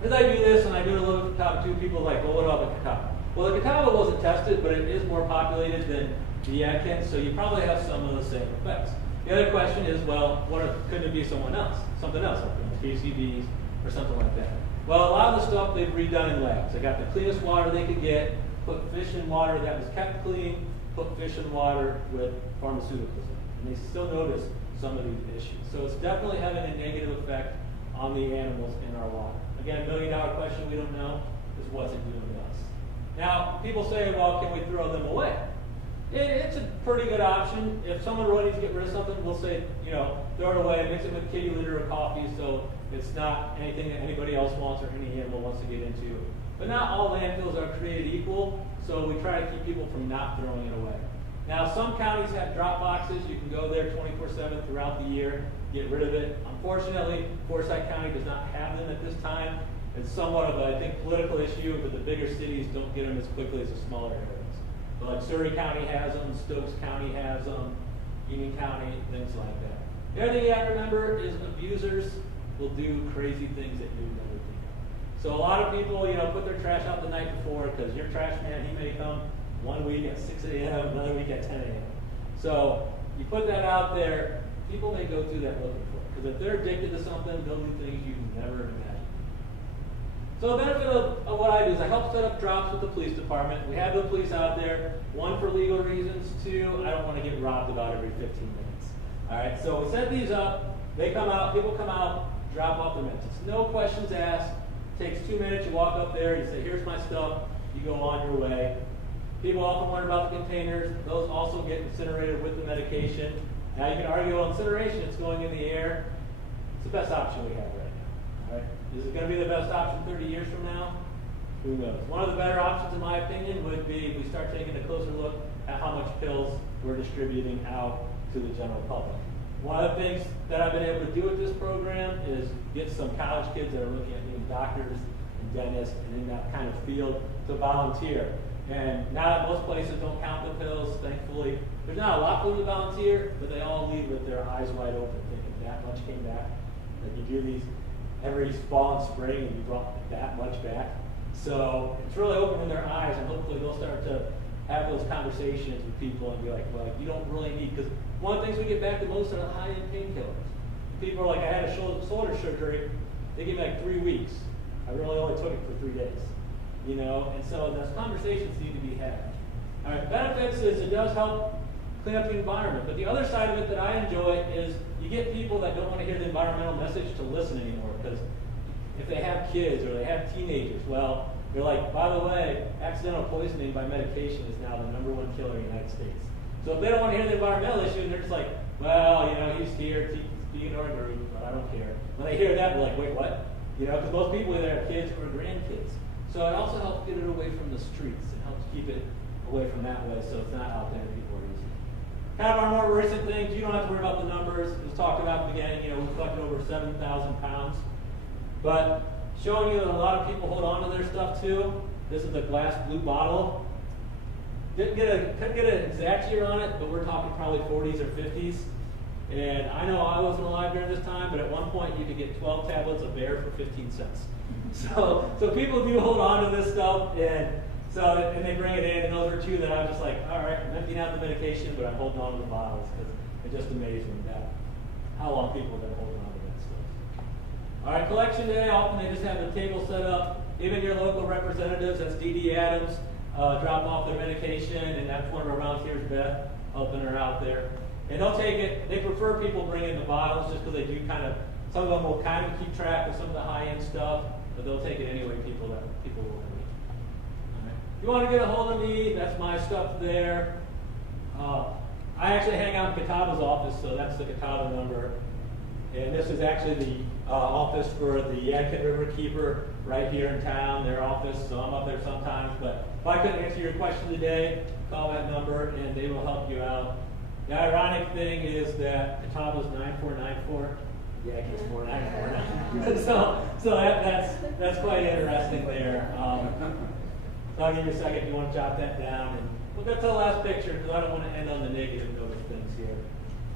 as I do this and I do a little Catawba, people are like, well, what about the Catawba? Well, the Catawba wasn't tested, but it is more populated than the Yadkin, so you probably have some of the same effects. The other question is, well, could it be something else, like PCBs or something like that? Well, a lot of the stuff they've redone in labs. They got the cleanest water they could get, put fish in water that was kept clean, put fish in water with pharmaceuticals in it. And they still notice some of these issues. So it's definitely having a negative effect on the animals in our water. Again, $1 million question we don't know is what's it doing to us. Now, people say, well, can we throw them away? It's a pretty good option. If someone really needs to get rid of something, we'll say, throw it away, mix it with kitty litter or coffee so it's not anything that anybody else wants or any animal wants to get into. But not all landfills are created equal, so we try to keep people from not throwing it away. Now, some counties have Dropboxes. You can go there 24/7 throughout the year, get rid of it. Unfortunately, Forsyth County does not have them at this time. It's somewhat of a, political issue, but the bigger cities don't get them as quickly as the smaller areas. But like Surrey County has them, Stokes County has them, Union County, things like that. The other thing you have to remember is abusers will do crazy things that you would never think of. So a lot of people, put their trash out the night before because your trash man, he may come one week at 6 a.m., another week at 10 a.m. So you put that out there, people may go through that looking for it. Because if they're addicted to something, they'll do things you've never imagined. So the benefit of what I do is I help set up drops with the police department. We have the police out there, one, for legal reasons, two, I don't want to get robbed about every 15 minutes. All right, so we set these up, they come out, people come out, drop off the meds. It's no questions asked. It takes 2 minutes, you walk up there, you say, here's my stuff, you go on your way. People often wonder about the containers. Those also get incinerated with the medication. Now you can argue, well, incineration, it's going in the air. It's the best option we have right now. All right? Is it going to be the best option 30 years from now? Who knows? One of the better options, in my opinion, would be we start taking a closer look at how much pills we're distributing out to the general public. One of the things that I've been able to do with this program is get some college kids that are looking at being doctors and dentists and in that kind of field to volunteer. And now that most places don't count the pills, thankfully, there's not a lot for them to volunteer, but they all leave with their eyes wide open, thinking that much came back. That you do these every fall and spring and you brought that much back. So it's really opening their eyes, and hopefully they'll start to have those conversations with people and be like, well, you don't really need, because one of the things we get back the most are the high-end painkillers. People are like, I had a shoulder surgery, they give me like 3 weeks. I really only took it for 3 days. And so those conversations need to be had. All right, benefits is it does help clean up the environment, but the other side of it that I enjoy is you get people that don't want to hear the environmental message to listen anymore, because if they have kids or they have teenagers, well, they're like, by the way, accidental poisoning by medication is now the #1 killer in the United States. So if they don't want to hear the environmental issue, they're just like, well, he's here, he's being our group, but I don't care. When they hear that, they're like, wait, what? Because most people either have kids or grandkids. So it also helps get it away from the streets. It helps keep it away from that way, so it's not out there and people are using it. Kind of our more recent things, you don't have to worry about the numbers. It was talked about at the beginning, we collected over 7,000 pounds. But showing you that a lot of people hold on to their stuff too. This is a glass blue bottle. Couldn't get an exact year on it, but we're talking probably 40s or 50s. And I know I wasn't alive during this time, but at one point you could get 12 tablets of bear for 15 cents. So people do hold on to this stuff, and they bring it in, and those are two that I'm just like, all right, I'm emptying out the medication, but I'm holding on to the bottles, because it just amazes me that how long people have been holding on to that stuff. All right, collection day, often they just have the table set up. Even your local representatives, that's Dee Adams, drop off their medication, and that's one of our volunteers, Beth, helping her out there. And they'll take it. They prefer people bring in the bottles just because they do kind of. Some of them will kind of keep track of some of the high-end stuff, but they'll take it anyway. People will need. Right. If you want to get a hold of me, that's my stuff there. I actually hang out in Catawba's office, so that's the Catawba number. And this is actually the office for the Yadkin Riverkeeper right here in town, their office. So I'm up there sometimes. But if I couldn't answer your question today, call that number and they will help you out. The ironic thing is that Catawba's 9494. Yadkin's 4949. so that's quite interesting there. So I'll give you a second if you want to jot that down. And we'll get to the last picture because I don't want to end on the negative note of things here.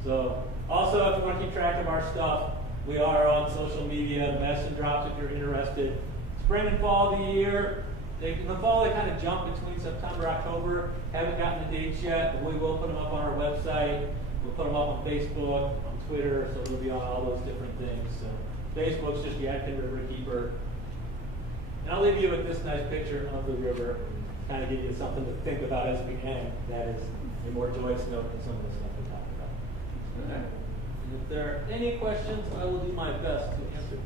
So also, if you want to keep track of our stuff, we are on social media, Mess and Drops if you're interested. Spring and fall of the year. In the fall, they kind of jump between September and October. Haven't gotten the dates yet, but we will put them up on our website. We'll put them up on Facebook, on Twitter, so they'll be on all those different things. So Facebook's just Yadkin Riverkeeper. And I'll leave you with this nice picture of the river, kind of give you something to think about as we end. That is a more joyous note than some of the stuff we talked about. Okay. And if there are any questions, I will do my best to answer.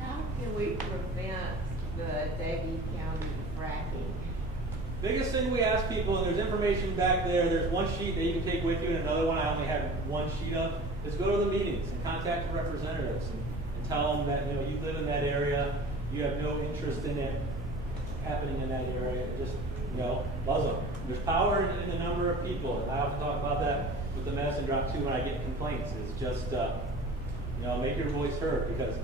How can we prevent the Davie County fracking? Biggest thing we ask people, and there's information back there, there's one sheet that you can take with you and another one I only have one sheet of, is go to the meetings and contact the representatives and tell them that you live in that area, you have no interest in it happening in that area, just buzz them. There's power in the number of people, and I have to talk about that with the medicine drop too when I get complaints, is just make your voice heard, because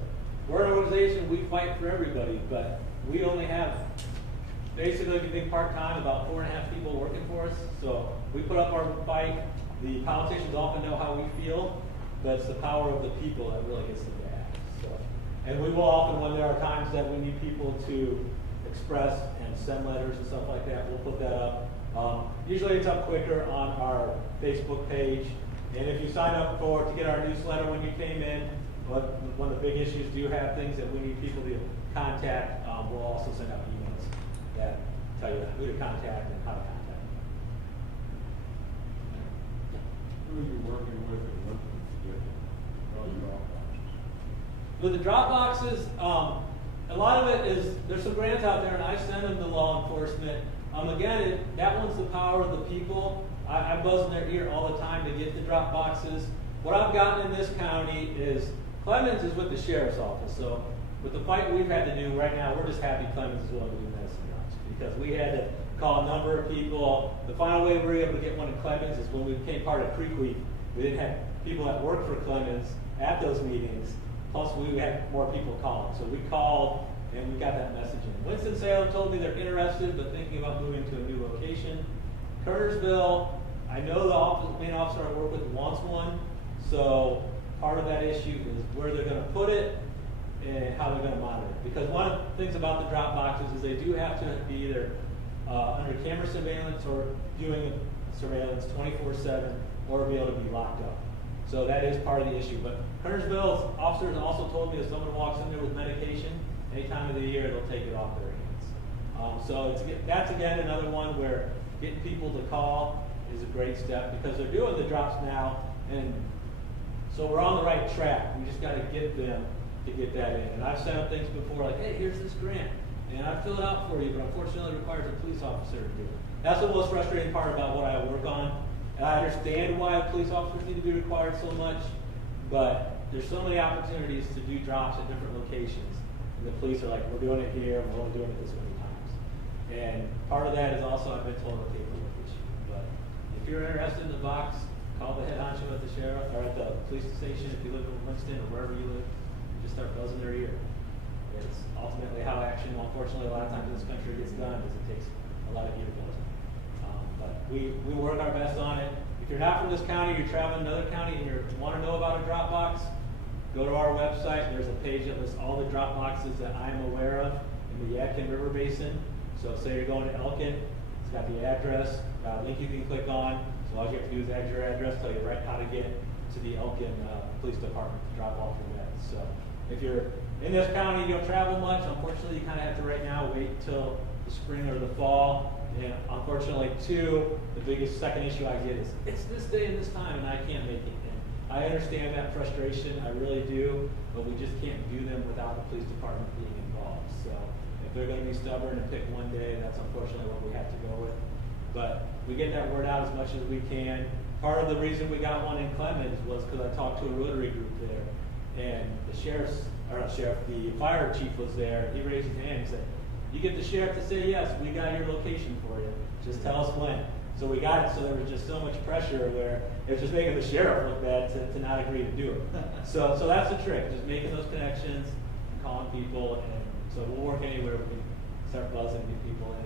we're an organization, we fight for everybody, but we only have basically, if you think part-time, about 4.5 people working for us. So we put up our fight. The politicians often know how we feel, but it's the power of the people that really gets the gas. So, and we will often, when there are times that we need people to express and send letters and stuff like that, we'll put that up. Usually it's up quicker on our Facebook page. And if you sign up to get our newsletter when you came in, one of the big issues, do you have things that we need people to contact, we'll also send out emails that tell you who to contact and how to contact them. Who are you working with and looking to get Dropboxes? With the Dropboxes, a lot of it is, there's some grants out there and I send them to law enforcement. Again, that one's the power of the people. I buzz in their ear all the time to get the Dropboxes. What I've gotten in this county is, Clemens is with the sheriff's office, so with the fight we've had to do right now, we're just happy Clemens is willing to do medicine drops, because we had to call a number of people. The final way we were able to get one in Clemens is when we became part of Creek Week. We didn't have people that worked for Clemens at those meetings, plus we had more people calling. So we called and we got that message in. Winston-Salem told me they're interested but thinking about moving to a new location. Kernersville, I know the main officer I work with wants one, so part of that issue is where they're going to put it and how they're going to monitor it. Because one of the things about the Dropboxes is they do have to be either under camera surveillance or doing surveillance 24/7 or be able to be locked up. So that is part of the issue. But Kernersville's officers also told me if someone walks in there with medication, any time of the year, they'll take it off their hands. So that's again another one where getting people to call is a great step, because they're doing the drops now, and so we're on the right track. We just got to get them to get that in. And I've sent up things before, like, hey, here's this grant, and I fill it out for you, but unfortunately it requires a police officer to do it. That's the most frustrating part about what I work on. And I understand why police officers need to be required so much, but there's so many opportunities to do drops at different locations. And the police are like, we're doing it here, and we're only doing it this many times. And part of that is also, I've been told, a paperwork issue. But if you're interested in the box, call the head honcho at the sheriff or at the police station if you live in Winston or wherever you live. And just start buzzing their ear. It's ultimately how action, unfortunately, a lot of times in this country gets done, is it takes a lot of ear buzzing. But we work our best on it. If you're not from this county, you're traveling to another county, and you want to know about a Dropbox, go to our website. There's a page that lists all the Dropboxes that I'm aware of in the Yadkin River Basin. So say you're going to Elkin, it's got the address, got a link you can click on. So all you have to do is add your address, tell you right how to get to the Elkin Police Department to drop off your meds. So if you're in this county, you don't travel much. Unfortunately, you kind of have to right now wait till the spring or the fall. And unfortunately, too, the biggest second issue I get is it's this day and this time, and I can't make it. And I understand that frustration, I really do, but we just can't do them without the police department being involved. So if they're going to be stubborn and pick one day, that's unfortunately what we have to go with. But we get that word out as much as we can. Part of the reason we got one in Clemens was because I talked to a Rotary group there, and the fire chief was there. He raised his hand and said, "You get the sheriff to say yes, we got your location for you. Just tell us when." So we got it. So there was just so much pressure where it was just making the sheriff look bad to not agree to do it. So that's the trick, just making those connections, calling people, and so we'll work anywhere we can start buzzing, get people in.